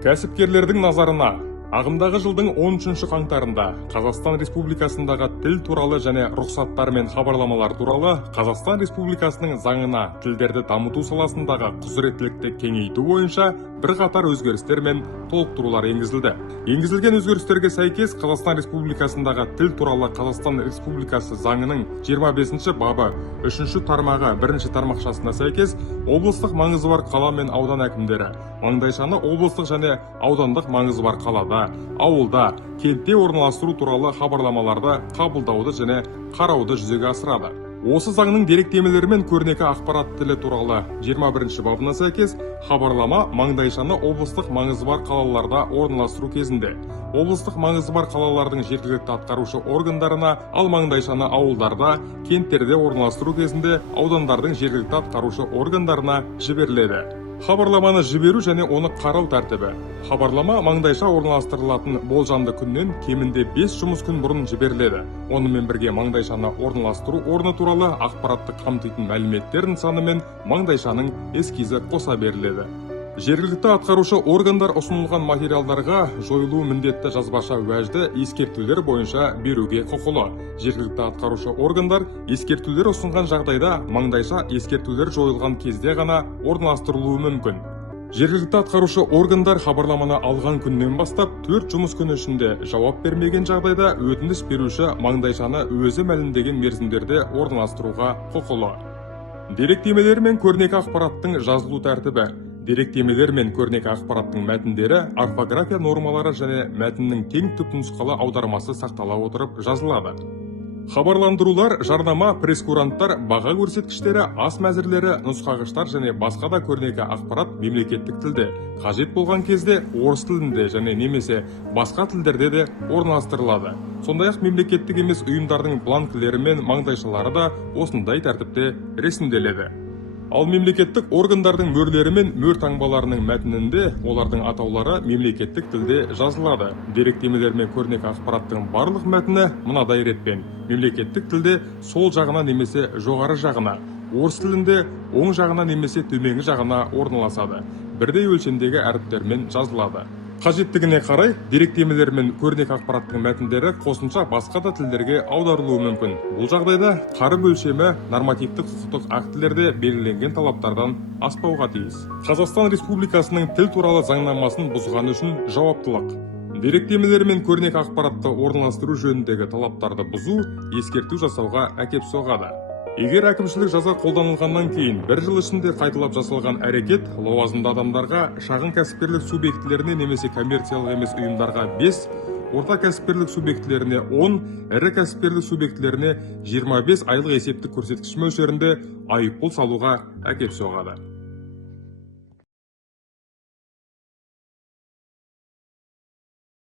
Кәсіпкерлердің назарына ағымдағы жылдың 13 қаңтарында Қазақстан Республикасындағы тіл туралы және рұқсаттар мен хабарламалар туралы Қазақстан Республикасының заңына тілдерді дамыту саласындағы құзыреттілікті кеңейту бойынша бірқатар өзгерістер мен толықтырулар енгізілді. Енгізілген өзгерістерге сәйкес Қазақстан Республикасындағы тіл туралы Қазақстан Республикасы заңының 25 бабы 3 тармағы 1 тармақшасына сәйкес облыстық маңызы бар қала мен аудан әкімдері маңдайшаны облыстық және аудандық маңызы бар қалада, ауылда, кентте орналастыру туралы хабарламаларды қабылдауды және қарауды жүзеге асырады. Осы заңның деректемелері мен көрнекі ақпарат тілі туралы 21 бабына сәйкес хабарлама маңдайшаны облыстық маңызы бар қалаларда орналастыру кезінде облыстық маңызы бар қалалардың жергілікті атқарушы органдарына, ал маңдайшаны ауылдарда, кенттерде орналастыру кезінде аудандардың жергілікті атқарушы органдарына жіберіледі. Хабарламаны жіберу және оны қарау тәртібі. Хабарлама маңдайша орналастырылатын болжамды күннен кемінде 5 жұмыс күн бұрын жіберіледі. Онымен бірге маңдайшаны орналастыру орны туралы ақпаратты қамтитын мәліметтер нысаны мен маңдайшаның эскизі қоса беріледі. Жергілікті атқарушы органдар ұсынылған материалдарға жойылу міндетті жазбаша уәжді ескертулер бойынша беруге құқылы. Жергілікті атқарушы органдар ескертулер ұсынған жағдайда маңдайша ескертулер жойылған кезде ғана орналастырылуы мүмкін. Жергілікті атқарушы органдар хабарламаны алған күннен бастап 4 жұмыс күні ішінде жауап бермеген жағдайда өтініш беруші маңдайшаны өзі мәлімдеген мерзімдерде орналастыруға құқылы. Деректемелер мен көрнекі ақпараттың жазылу тәртібі. Деректемелер мен көрнекі ақпараттың мәтіндері, орфография нормалары және мәтіннің тең түпнұсқалы аудармасы сақтала отырып жазылады. Хабарландырулар, жарнама, прескуранттар, баға көрсеткіштері, ас мәзірлері, нұсқағыштар және басқа да көрнекі ақпарат мемлекеттік тілде, қажет болған кезде орыс тілінде және немесе басқа тілдерде де орналастырылады. Сондай-ақ мемлекеттік емес ұйымдардың бланкілері мен маңдайшалары да осындай тәртіпте ресімделеді. Ал мемлекеттік органдардың мөрлері мен мөр таңбаларының мәтінінде олардың атаулары мемлекеттік тілде жазылады. Деректемелер мен көрнекі ақпараттың барлық мәтіні мынадай ретпен: мемлекеттік тілде сол жағына немесе жоғары жағына, орыс тілінде оң жағына немесе төменгі жағына орналасады. Бірдей өлшемдегі әріптермен жазылады. Қажеттігіне қарай деректемелер мен көрнекі ақпараттың мәтіндері қосымша басқа да тілдерге аударылуы мүмкін. Бұл жағдайда қарым өлшемі нормативтік құқықтық актілерде белгіленген талаптардан аспауға тиіс. Қазақстан Республикасының тіл туралы заңнамасын бұзған үшін жауаптылық. Деректемелер мен көрнекі ақпаратты орналастыру жөніндегі талаптарды бұзу ескерту жасауға әкеп соғады. Егер әкімшілік жаза қолданылғаннан кейін 1 жыл ішінде қайталап жасалған әрекет лауазымды адамдарға, шағын кәсіпкерлік субъектілеріне немесе коммерциялық емес ұйымдарға 5, орта кәсіпкерлік субъектілеріне 10, ірі кәсіпкерлік субъектілеріне 25 айлық есептік көрсеткіш мөлшерінде айыппұл салуға әкеп соғады.